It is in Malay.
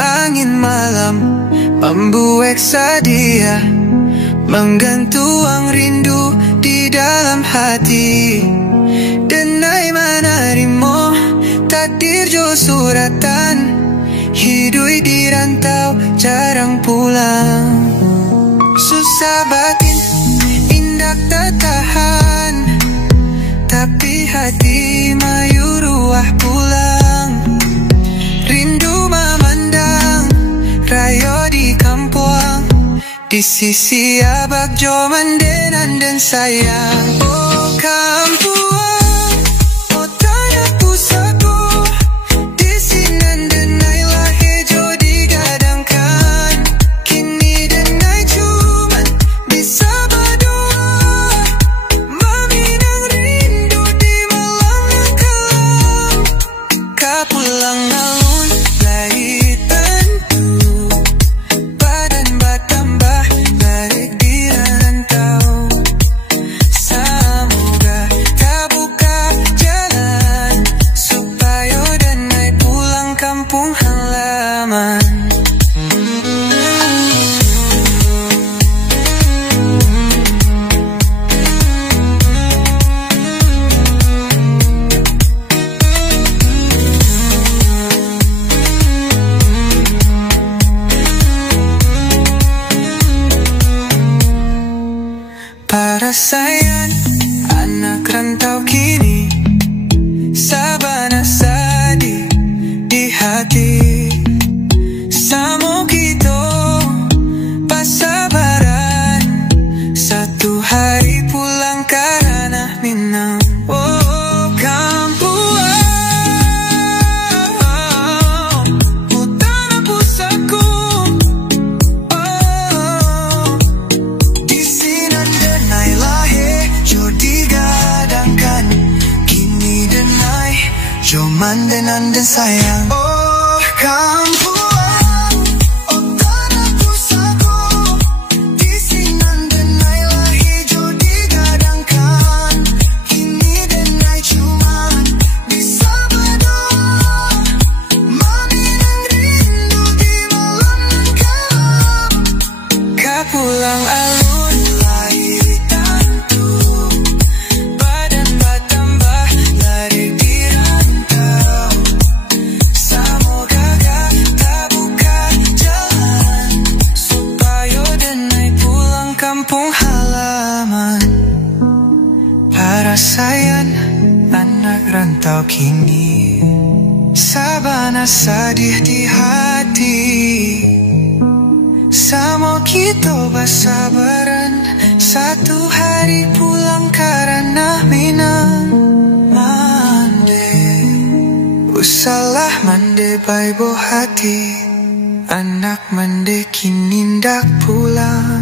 Angin malam membuek sadia, menggantung rindu di dalam hati. Denai manarimo takdir jo suratan, hidui di rantau jarang pulang. Susah batin indak tertahan, tapi hati mayu ruah pulang. Rindu memandang rayo di kampung, di sisi abak jo mandenan dan sayang. Oh kampung, oh tanah pusatku, di sini denai lahir jo digadangkan. Kini denai cuman bisa berdoa, meminang rindu di malam yang kelam. Kau pulang alun lahir tentu, badan bertambah narik di rantau. Semoga tak buka jalan, supaya denai pulang kampung halaman. Para sayang anak rantau kini, sabana sadi di hati. Samo kita pasabaran, satu hari pulang karena minang. Oh kampung, oh tanah pusatku, oh di sini denai lahir jo digadangkan. Kini denai jo mandenan dan sayang. Oh kampung, oh tanah pusatku, di sini denai lahir jo digadangkan. Kini denai cuman bisa berdoa, meminang rindu di malam yang kelam. Kau pulang alun lahir tentu, badan bertambah lari di rantau. Semoga tak buka jalan, supaya denai pulang kampung halaman. Para sayang anak rantau kini, sabana sadih di hati. Samo kita bersabaran, satu hari pulang karena minang. Mande usalah mande baibo hati, anak mande kini ndak pulang.